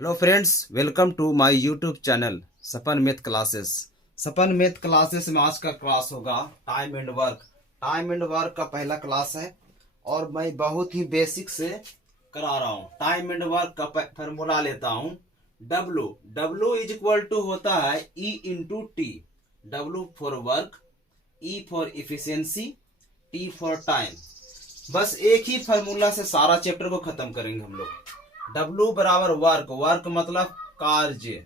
Hello friends, welcome to my YouTube channel Sapan math classes. Sapan math classes में आज का class होगा time and work. Time and work का पहला क्लास है और मैं बहुत ही बेसिक से करा रहा हूँ। टाइम एंड वर्क का फॉर्मूला लेता हूँ। W W is equal to होता है E into T. W for work, E for efficiency, T for time. बस एक ही फार्मूला से सारा चैप्टर को खत्म करेंगे हम लोग। W बराबर वर्क, वर्क मतलब कार्य,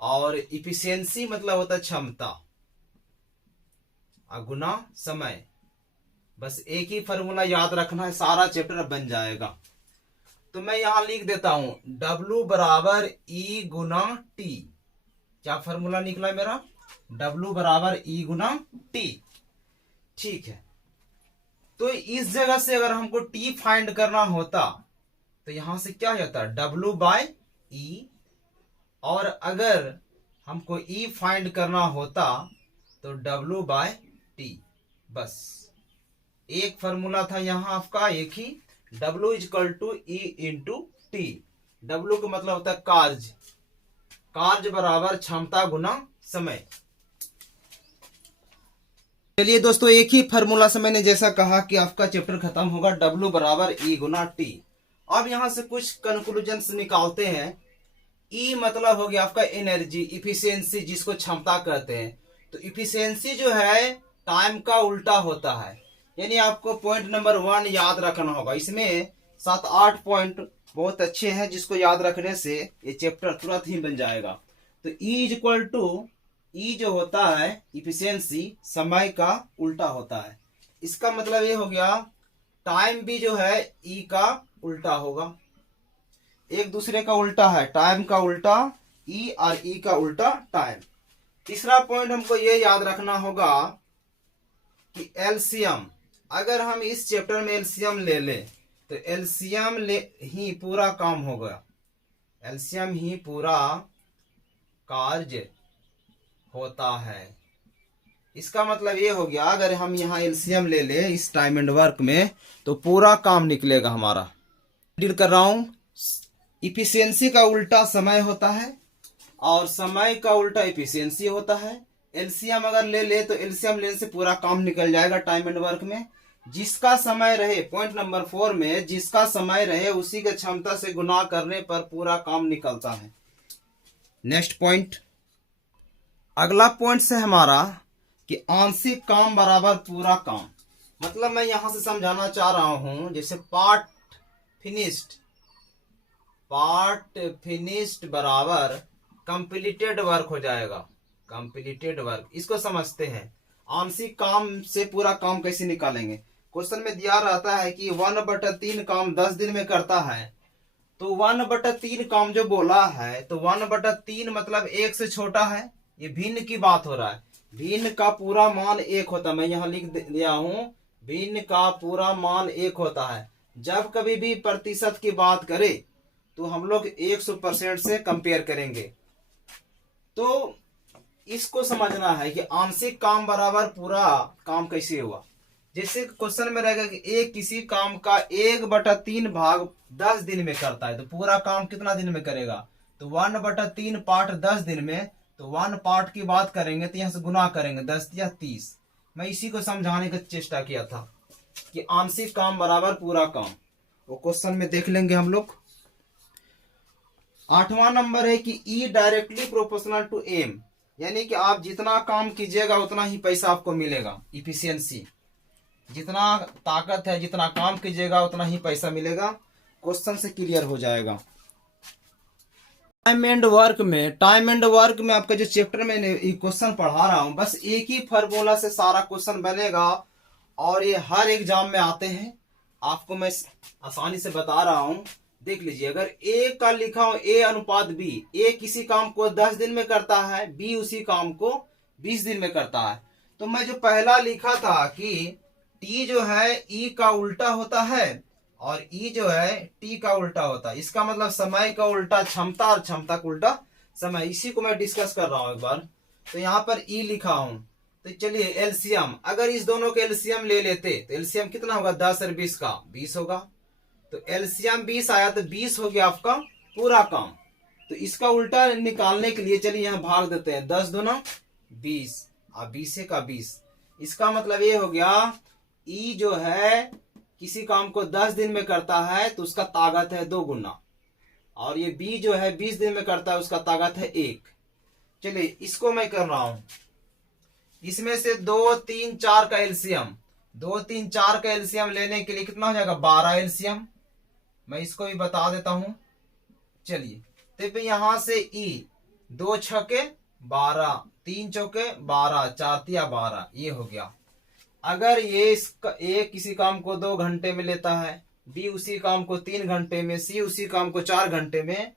और इफिशियंसी मतलब होता है क्षमता, गुना समय। बस एक ही फार्मूला याद रखना है, सारा चैप्टर बन जाएगा। तो मैं यहां लिख देता हूं W बराबर E गुना टी। क्या फार्मूला निकला मेरा? W बराबर E गुना टी। ठीक है, तो इस जगह से अगर हमको T फाइंड करना होता तो यहां से क्या होता है W बाय ई, और अगर हमको E फाइंड करना होता तो W बाय टी। बस एक फार्मूला था यहां आपका, एक ही। W is equal to E into T. W का मतलब होता है कार्य, कार्य बराबर क्षमता गुना समय। चलिए दोस्तों, एक ही फार्मूला से मैंने जैसा कहा कि आपका चैप्टर खत्म होगा। W बराबर ई गुना टी। अब यहां से कुछ कंक्लूजन निकालते हैं। ई मतलब हो गया आपका एनर्जी, इफिशियंसी, जिसको क्षमता कहते हैं। तो इफिशियंसी जो है टाइम का उल्टा होता है। यानी आपको पॉइंट नंबर 1 याद रखना होगा। इसमें 7-8 पॉइंट बहुत अच्छे हैं जिसको याद रखने से ये चैप्टर तुरंत ही बन जाएगा। तो ई इज इक्वल टू, ई जो होता है इफिशियंसी, समय का उल्टा होता है। इसका मतलब ये हो गया टाइम भी जो है ई का उल्टा होगा। एक दूसरे का उल्टा है, टाइम का उल्टा ई और ई का उल्टा टाइम। तीसरा पॉइंट हमको ये याद रखना होगा कि एलसीएम, अगर हम इस चैप्टर में एलसीएम ले ले तो एलसीएम ले ही पूरा काम होगा, एलसीएम ही पूरा कार्य होता है। इसका मतलब ये हो गया अगर हम यहाँ एलसीएम ले ले इस टाइम एंड वर्क में तो पूरा काम निकलेगा हमारा। डील कर रहा हूं, इफिशियंसी का उल्टा समय होता है और समय का उल्टा इफिशियंसी होता है। एलसीएम अगर ले ले तो एलसीएम लेने से पूरा काम निकल जाएगा टाइम एंड वर्क में। जिसका समय रहे, पॉइंट नंबर 4 में, जिसका समय रहे उसी के क्षमता से गुना करने पर पूरा काम निकलता है। नेक्स्ट पॉइंट, अगला पॉइंट से हमारा कि आंशिक काम बराबर पूरा काम। मतलब मैं यहां से समझाना चाह रहा हूं, जैसे पार्ट फिनिश्ड बराबर कंप्लीटेड वर्क हो जाएगा। कंप्लीटेड वर्क, इसको समझते हैं। आंशिक काम से पूरा काम कैसे निकालेंगे? क्वेश्चन में दिया रहता है कि 1/3 काम 10 दिन में करता है। तो 1/3 काम जो बोला है तो 1/3 मतलब 1 से छोटा है। ये भिन्न की बात हो रहा है। भिन्न का पूरा मान 1 होता है। मैं यहाँ लिख दिया हूं, भिन्न का पूरा मान 1 होता है। जब कभी भी प्रतिशत की बात करें तो हम लोग 100% से कंपेयर करेंगे। तो इसको समझना है कि आंशिक काम बराबर पूरा काम कैसे हुआ। जैसे क्वेश्चन में रहेगा कि एक किसी काम का 1/3 भाग 10 दिन में करता है, तो पूरा काम कितना दिन में करेगा? तो 1/3 पार्ट 10 दिन में, तो 1 पार्ट की बात करेंगे तो यहां से गुना करेंगे, 10 या 30। मैं इसी को समझाने की चेष्टा किया था कि आंशिक काम बराबर पूरा काम। वो क्वेश्चन में देख लेंगे हम लोग। 8वां नंबर है कि E directly proportional to M, यानी कि आप जितना काम कीजिएगा उतना ही पैसा आपको मिलेगा। इफिशियंसी, जितना ताकत है, जितना काम कीजिएगा उतना ही पैसा मिलेगा। क्वेश्चन से क्लियर हो जाएगा। टाइम एंड वर्क में आपका जो चैप्टर में क्वेश्चन पढ़ा रहा हूं, बस एक ही फार्मूला से सारा क्वेश्चन बनेगा और ये हर एग्जाम में आते हैं। आपको मैं आसानी से बता रहा हूं, देख लीजिए। अगर ए का लिखा हो ए अनुपात बी, ए किसी काम को 10 दिन में करता है, बी उसी काम को 20 दिन में करता है। तो मैं जो पहला लिखा था कि टी जो है ई का उल्टा होता है और ई जो है टी का उल्टा होता है। इसका मतलब समय का उल्टा क्षमता और क्षमता का उल्टा समय। इसी को मैं डिस्कस कर रहा हूं एक बार। तो यहाँ पर ई लिखा हूं। तो चलिए एलसीएम, अगर इस दोनों के एलसीएम ले लेते तो एलसीएम कितना होगा? 10 और 20 का 20 होगा। तो एलसीएम 20 आया तो 20 हो गया आपका पूरा काम। तो इसका उल्टा निकालने के लिए चलिए यहाँ भाग देते हैं, 10 दूना 20 और 20 का 20। इसका मतलब ये हो गया ई जो है किसी काम को 10 दिन में करता है तो उसका ताकत है 2 गुना, और ये बी जो है 20 दिन में करता है उसका ताकत है 1। चलिए इसको मैं कर रहा हूं, इसमें से 2 3 4 का एलसीएम, 2 3 4 का एलसीएम लेने के लिए कितना हो जाएगा 12 एलसीएम। मैं इसको भी बता देता हूं। चलिए तो यहां से ई 2 छके 12, 3 चौके 12, 4 तिया 12, ये हो गया। अगर ये किसी काम को 2 घंटे में लेता है, बी उसी काम को 3 घंटे में, सी उसी काम को 4 घंटे में,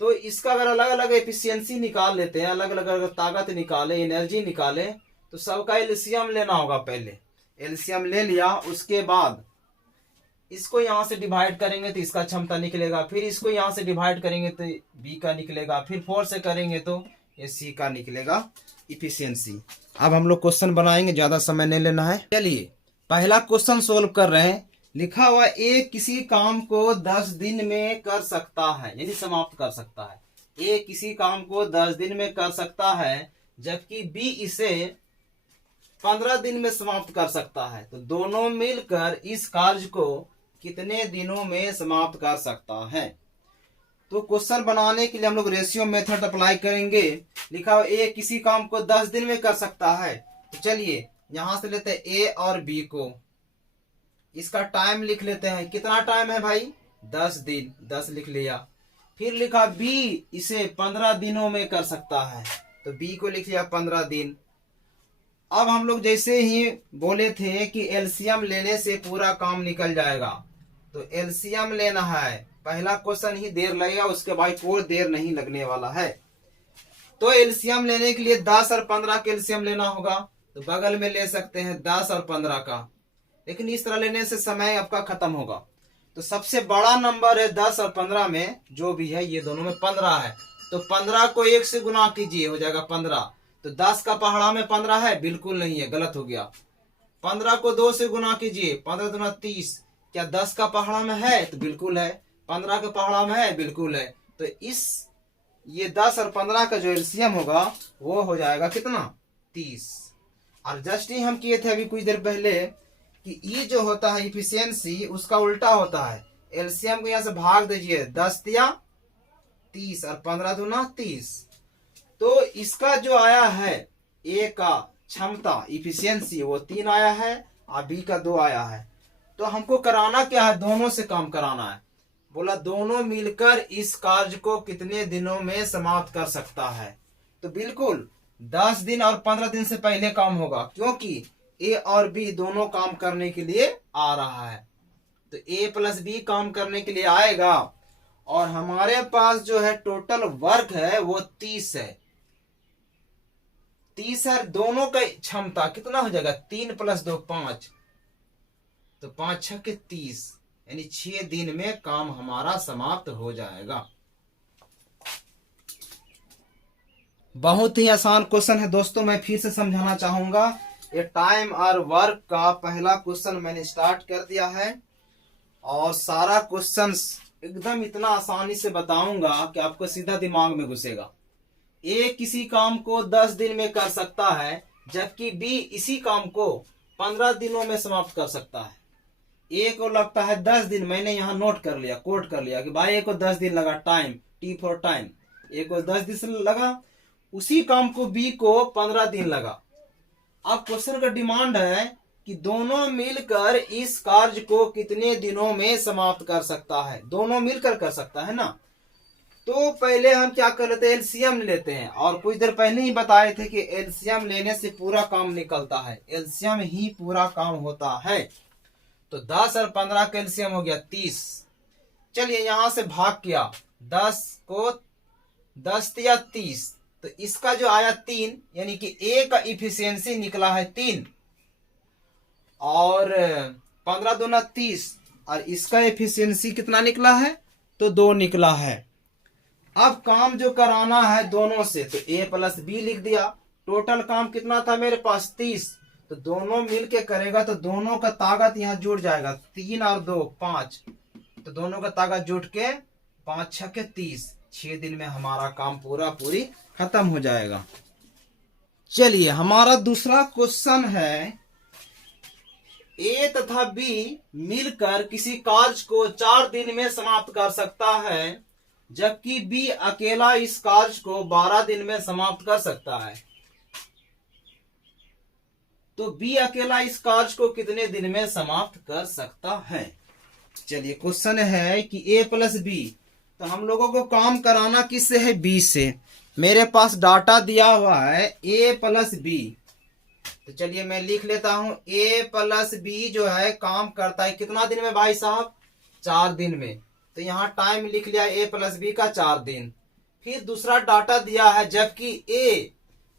तो इसका अगर अलग अलग एफिशिएंसी निकाल लेते हैं, अलग अलग अगर ताकत निकाले, एनर्जी निकाले, तो सबका एलसीएम लेना होगा। पहले एलसीएम ले लिया, उसके बाद इसको यहां से डिवाइड करेंगे तो इसका क्षमता निकलेगा, फिर इसको यहां से डिवाइड करेंगे तो बी का निकलेगा, फिर 4 से करेंगे तो ये सी का निकलेगा इफिशियंसी। अब हम लोग क्वेश्चन बनाएंगे, ज्यादा समय नहीं लेना है। चलिए पहला क्वेश्चन सोल्व कर रहे हैं। लिखा हुआ ए किसी काम को 10 दिन में कर सकता है, यानी समाप्त कर सकता है। ए किसी काम को 10 दिन में कर सकता है, जबकि बी इसे 15 दिन में समाप्त कर सकता है। तो दोनों मिलकर इस कार्य को कितने दिनों में समाप्त कर सकता है। तो क्वेश्चन बनाने के लिए हम लोग रेशियो मेथड अप्लाई करेंगे। लिखा हुआ ए किसी काम को 10 दिन में कर सकता है, तो चलिए यहां से लेते हैं ए और बी को, इसका टाइम लिख लेते हैं। कितना टाइम है भाई 10 दिन, 10 लिख लिया। फिर लिखा बी इसे 15 दिनों में कर सकता है, तो बी को लिख लिया 15 दिन। अब हम लोग जैसे ही बोले थे कि एलसीएम लेने से पूरा काम निकल जाएगा, तो एलसीएम लेना है। पहला क्वेश्चन ही देर लगेगा, उसके बाद कोई देर नहीं लगने वाला है। तो एलसीएम लेने के लिए 10 और 15 का एलसीएम लेना होगा, तो बगल में ले सकते हैं 10 और 15 का, लेकिन इस तरह लेने से समय आपका खत्म होगा। तो सबसे बड़ा नंबर है 10 और 15 में, जो भी है ये दोनों में 15 है, तो 15 को 1 से गुना कीजिए, हो जाएगा 15। तो 10 का पहाड़ा में 15 है, बिल्कुल नहीं है, गलत हो गया। 15 को 2 से गुना कीजिए, 15 दूना 30, क्या 10 का पहाड़ा में है, तो बिल्कुल है। 15 के पहाड़ा में है, बिल्कुल है। तो ये 10 और 15 का जो एलसीएम होगा वो हो जाएगा कितना 30। और जस्ट ही हम किए थे अभी कुछ देर पहले कि ये जो होता है इफिशियंसी, उसका उल्टा होता है। एलसीएम को यहाँ से भाग दीजिए, 10 तिया 30 और 15 दूना 30। तो इसका जो आया है ए का क्षमता इफिशियंसी वो 3 आया है और बी का 2 आया है। तो हमको कराना क्या है, दोनों से काम कराना है। बोला दोनों मिलकर इस कार्य को कितने दिनों में समाप्त कर सकता है। तो बिल्कुल 10 दिन और 15 दिन से पहले काम होगा, क्योंकि ए और बी दोनों काम करने के लिए आ रहा है। तो ए प्लस बी काम करने के लिए आएगा, और हमारे पास जो है टोटल वर्क है वो 30 है। 30 है, दोनों का क्षमता कितना हो जाएगा 3 + 2 5, तो 5 6 के 30, यानी 6 दिन में काम हमारा समाप्त हो जाएगा। बहुत ही आसान क्वेश्चन है दोस्तों, मैं फिर से समझाना चाहूंगा। ये टाइम और वर्क का पहला क्वेश्चन मैंने स्टार्ट कर दिया है, और सारा क्वेश्चन एकदम इतना आसानी से बताऊंगा कि आपको सीधा दिमाग में घुसेगा। ए किसी काम को 10 दिन में कर सकता है, जबकि बी इसी काम को 15 दिनों में समाप्त कर सकता है। ए को लगता है 10 दिन, मैंने यहाँ नोट कर लिया, कोट कर लिया कि भाई ए को 10 दिन लगा, टाइम टी फॉर टाइम, ए को 10 दिन लगा, उसी काम को बी को 15 दिन लगा। अब क्वेश्चन का डिमांड है कि दोनों मिलकर इस कार्य को कितने दिनों में समाप्त कर सकता है। दोनों मिलकर कर सकता है ना, तो पहले हम क्या कर लेते हैं, एलसीएम लेते हैं। और कुछ देर पहले ही बताए थे कि एलसीएम लेने से पूरा काम निकलता है, एलसीएम ही पूरा काम होता है। तो 10 और 15 का एलसीएम हो गया 30। चलिए यहां से भाग किया, 10 को 10 या 30, तो इसका जो आया 3, यानी कि ए का इफिशियंसी निकला है 3, और 15 दूना 30, और इसका एफिशिएंसी कितना निकला है, तो 2 निकला है। अब काम जो कराना है दोनों से, तो ए प्लस बी लिख दिया। टोटल काम कितना था मेरे पास 30, तो दोनों मिलके करेगा तो दोनों का ताकत यहाँ जुड़ जाएगा, 3 और 2 5, तो दोनों का ताकत जुट के 5 छक्के 30, 6 दिन में हमारा काम पूरी खत्म हो जाएगा। चलिए हमारा दूसरा क्वेश्चन है, ए तथा बी मिलकर किसी कार्य को 4 दिन में समाप्त कर सकता है, जबकि बी अकेला इस कार्य को 12 दिन में समाप्त कर सकता है। तो बी अकेला इस कार्य को कितने दिन में समाप्त कर सकता है? चलिए क्वेश्चन है कि ए प्लस बी, तो हम लोगों को काम कराना किससे है? बी से। मेरे पास डाटा दिया हुआ है ए प्लस बी, तो चलिए मैं लिख लेता हूं ए प्लस बी जो है काम करता है कितना दिन में भाई साहब? 4 दिन में। तो यहाँ टाइम लिख लिया ए प्लस बी का 4 दिन। फिर दूसरा डाटा दिया है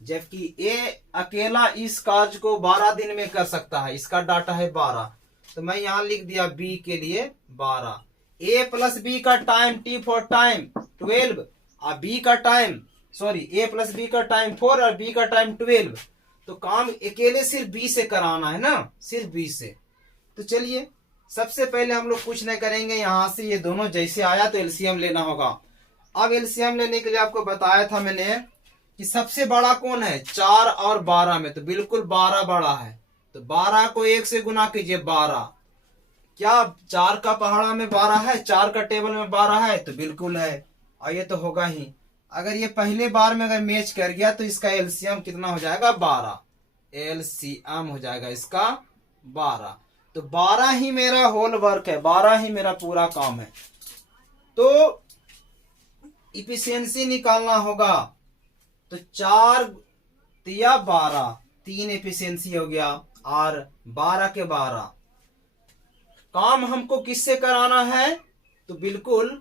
जबकि ए अकेला इस कार्य को 12 दिन में कर सकता है, इसका डाटा है 12, तो मैं यहाँ लिख दिया बी के लिए 12। ए प्लस बी का टाइम टी फॉर टाइम 12 और बी का टाइम ए प्लस बी का टाइम 4 और बी का टाइम 12। तो काम अकेले सिर्फ बी से कराना है ना, सिर्फ बी से। तो चलिए सबसे पहले हम लोग कुछ नहीं करेंगे, यहां से ये दोनों जैसे आया तो एलसीएम लेना होगा। अब एलसीएम लेने के लिए आपको बताया था मैंने कि सबसे बड़ा कौन है? 4 और 12 में, तो बिल्कुल 12 बड़ा है, तो 12 को 1 से गुना कीजिए 12। क्या 4 का पहाड़ा में 12 है? 4 का टेबल में 12 है? तो बिल्कुल है, और ये तो होगा ही। अगर ये पहले बार में अगर मैच कर गया तो इसका एलसीएम कितना हो जाएगा? 12। एलसीएम हो जाएगा इसका 12। तो 12 ही मेरा होल वर्क है, 12 ही मेरा पूरा काम है। तो इफिशियंसी निकालना होगा, तो 4 तिया 12, 3 इफिशियंसी हो गया, और 12 के 12। काम हमको किससे कराना है? तो बिल्कुल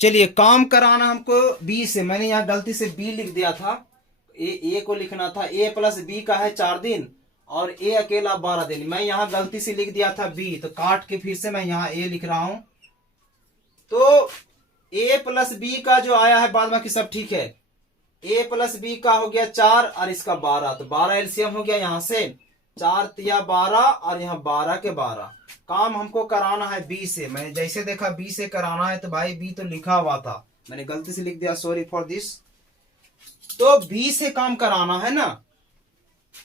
चलिए काम कराना हमको बी से। मैंने यहाँ गलती से बी लिख दिया था, ए को लिखना था। ए प्लस बी का है 4 दिन और ए अकेला 12 दिन। मैं यहाँ गलती से लिख दिया था बी, तो काट के फिर से मैं यहाँ ए लिख रहा हूं। तो ए प्लस बी का जो आया है बाद बाकी सब ठीक है। ए प्लस बी का हो गया 4 और इसका 12, तो 12 एलसीएम हो गया। यहाँ से 4 तिया 12 और यहाँ 12 के 12। काम हमको कराना है बी से। मैंने जैसे देखा बी से कराना है, तो भाई बी तो लिखा हुआ था, मैंने गलती से लिख दिया, सॉरी फॉर दिस। तो बी से काम कराना है ना,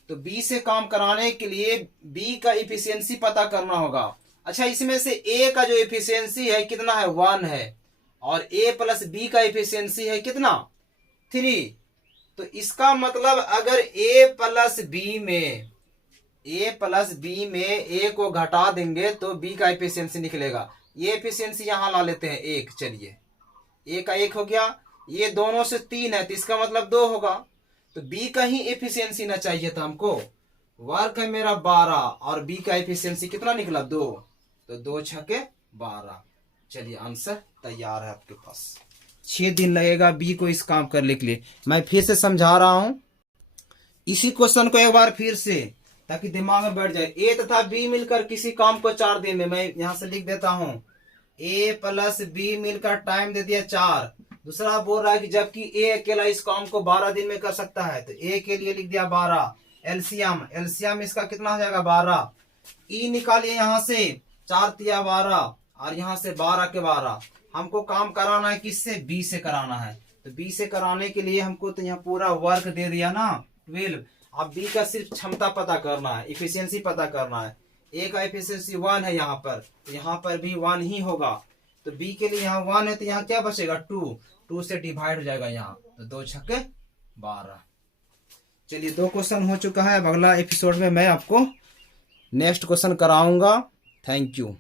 तो बी से काम कराने के लिए बी का इफिशियंसी पता करना होगा। अच्छा, इसमें से ए का जो इफिशियंसी है कितना है? 1 है, और ए प्लस बी का इफिशियंसी है कितना? 3। तो इसका मतलब अगर ए प्लस बी में ए को घटा देंगे तो बी का एफिशिएंसी निकलेगा। ये एफिशिएंसी यहां ला लेते हैं 1। चलिए ए का 1 हो गया, ये दोनों से 3 है तो इसका मतलब 2 होगा। तो बी का ही एफिशिएंसी ना चाहिए था हमको। वर्क है मेरा 12 और बी का एफिशिएंसी कितना निकला? 2। तो 2 छके 12। चलिए आंसर तैयार है आपके पास। 6 दिन लगेगा बी को इस काम करने के लिए। मैं फिर से समझा रहा हूं इसी क्वेश्चन को एक बार फिर से, ताकि दिमाग में बैठ जाए। ए तथा बी मिलकर किसी काम को 4 दिन में, मैं यहां से लिख देता हूं ए प्लस बी मिलकर टाइम दे दिया 4। दूसरा बोल रहा है कि जबकि ए अकेला इस काम को 12 दिन में कर सकता है, तो ए के लिए लिख दिया 12। एलसीएम इसका कितना हो जाएगा? 12। ई निकालिए यहां से 4 तिया 12 और यहां से 12 के 12। हमको काम कराना है किससे? बी से कराना है। तो बी से कराने के लिए हमको तो यहाँ पूरा वर्क दे दिया ना 12। अब बी का सिर्फ क्षमता पता करना है, इफिशियंसी पता करना है। ए का इफिशियंसी 1 है यहाँ पर, तो यहाँ पर भी 1 ही होगा। तो बी के लिए यहाँ 1 है, तो यहाँ क्या बचेगा? 2 से डिवाइड हो जाएगा यहाँ, तो 2 छक्के 12। चलिए 2 क्वेश्चन हो चुका है। अब अगला एपिसोड में मैं आपको नेक्स्ट क्वेश्चन कराऊंगा। Thank you.